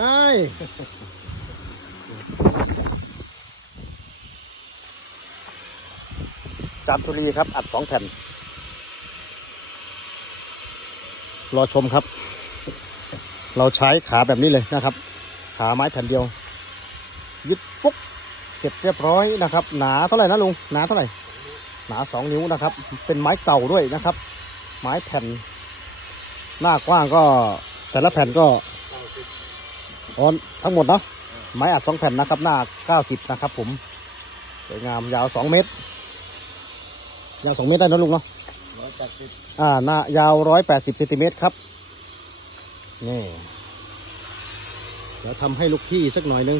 ง่ายจามจุรีครับ อัดสองแผ่น รอชมครับ เราใช้ขาแบบนี้เลยนะครับ ขาไม้แผ่นเดียว ยึดปุ๊บเก็บเรียบร้อยนะครับ หนาเท่าไหร่นะลุง หนาเท่าไหร่ หนาสองนิ้วนะครับ เป็นไม้เก่าด้วยนะครับ ไม้แผ่น หน้ากว้างก็แต่ละแผ่นก็ ออนทั้งหมดเนาะไม้อัดสองแผ่นนะครับ หน้าเก้าสิบนะครับ ผมสวยงามยาวสองเมตร ยาวสองเมตรได้นะลุงเนาะร้อยแปดสิบอ่าหน้ายาวร้อยแปดสิบเซนติเมตรครับนี่เดี๋ยวทำให้ลูกพี่สักหน่อยนึง